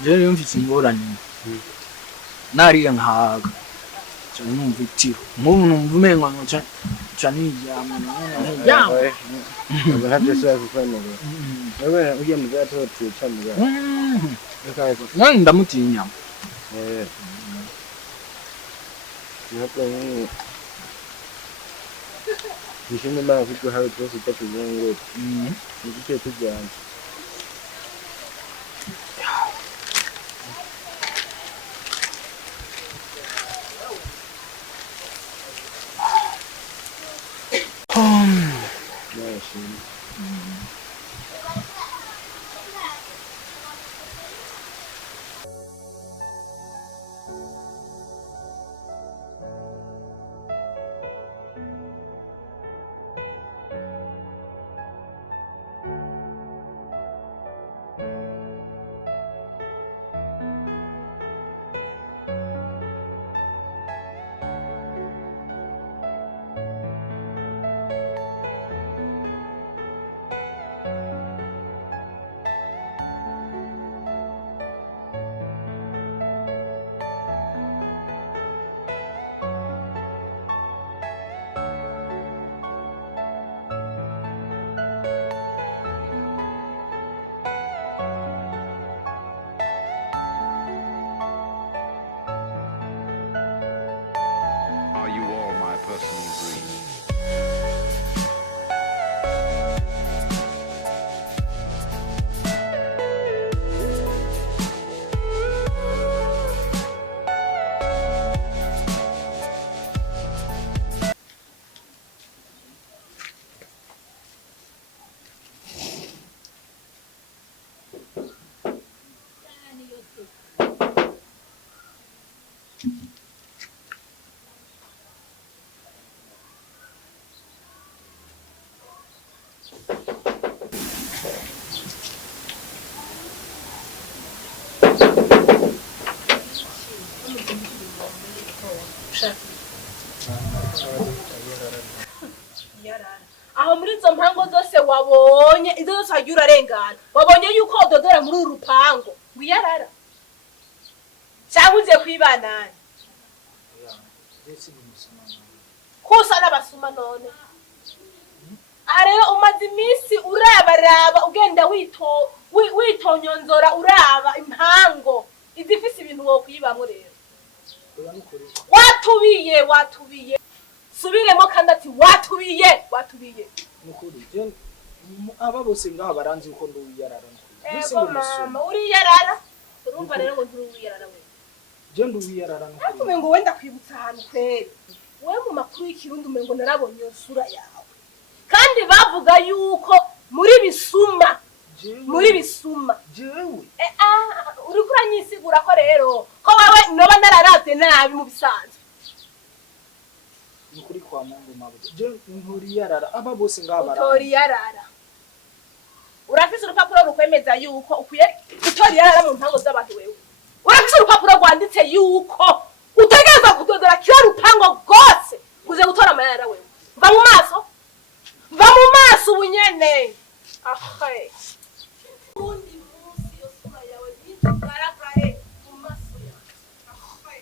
Njyewe mfite ingorane nariye nkaga cyane numva iti nk'ubu numva umengo cyane yijyama aba ntabyo ashaka kukwemerera wewe ugiye mu byatote cyamugara nani ndamutinya nako nishimye mara kuko hari twese twakuzungu nigike tujyana Are you all my personal dreams? aho muri izo mpango zose wabonye izo zose wagiye urarengana wabonye yuko udodora muri uru rupango wiyarara cyangwa ugiye kwibanana kusa n'abasuma none aha rero umaze iminsi urabaraba ugenda witonyonzora uraba impango izifise ibintu wokwibamwo rero watubiye subiremo kandi ati watubiye mukuri je aba bose ngaha baranzi uko nduyarara mama uriyarara urumva rero ngo nturuyarara we je nduyarara ariko ngo wenda kwibutsa ahantu kweri wewe mu makuru y'ikirundi umengo narabonye iyo sura yawe kandi bavuga yuko muri bisuma jewe uriko uranyisigura ko rero ko wewe noba nararavye nabi mu bisanzwe nukuri kwa Mungu mabuze je nturiyarara aba bose ngaha baranzi utoriyarara urafise urupapuro rukwemeza yuko ukwiye utoriyarara mu mpango z'abantu wewe urafise urupapuro rwanditse yuko utegereza kudodora kira rupango rwose uze gutora amayarara wewe va mu maso ubunyene ahe undi munsi yo sura yawe nitugaragare mu maso yawe ahe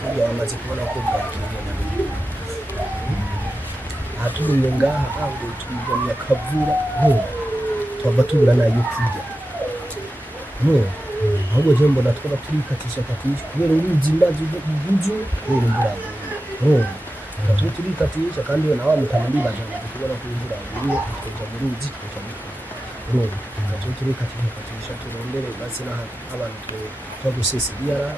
burya bamaze kubona ko bwatumye ahaturumye ngaha ahubwo twigamye akavura twava tubura nayo kurya ahubwo je mbona twaba turikatisha kubera uruzi mbazi ubuzu kubera imvura tuba turikatisha kandi we nawe mutana ndibaza kubera ko imvura iriyo tukaja mu ruzi tukaja tuba turikatisha turondere basi n'abantu twagusesa iyara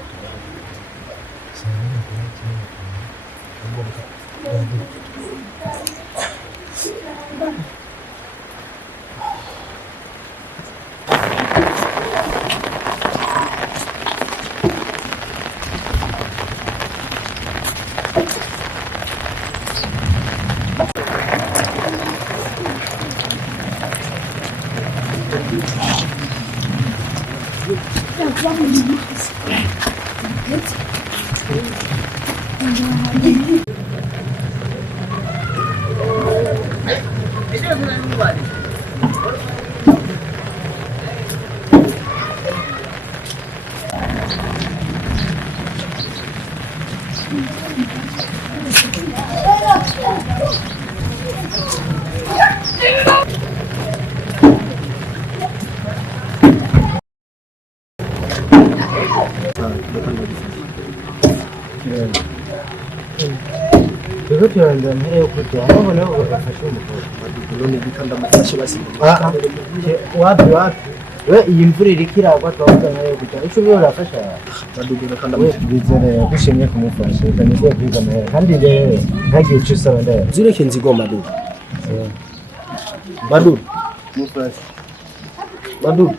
Kirembe mhere kutoa hapo nao wakafasha mkono none bikanda mafashe basi wapi we iyi mvura irikira kwa twavuga nayo kutoa ico byo rafasha badugura kandi we bizere gushimye kumufasha kandi ko kwiga mhere kandi rero ntagiye cyusaba ndaya zireke nzigoma do badu mufasha badu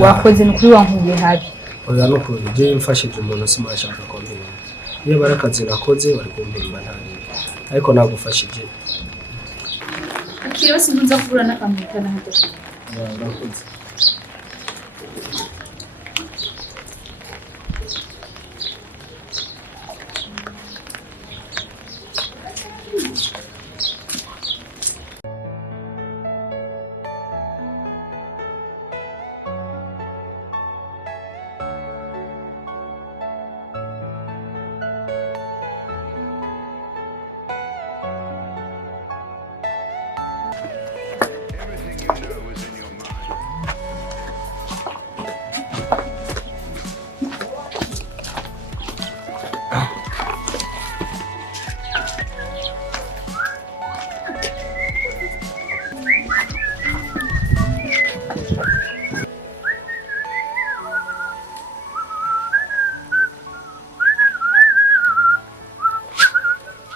wakoze nukuri wankuye habi oya no kuje mfashije umuntu simashaka kombera iyo barakazi nakoze bari kumbimba ntari ariko nagufashije akiro sinza kubura nakamukana hato nakoze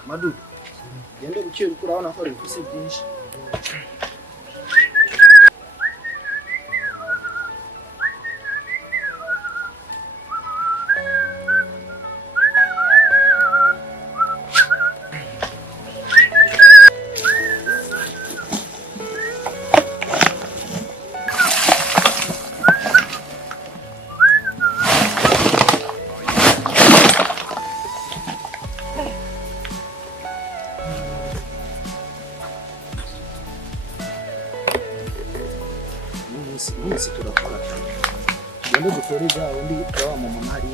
Madu, gende buciye kurabona ko rifise byinshi. Umunsi turakora. Wende gutoreza undi kwa mama hari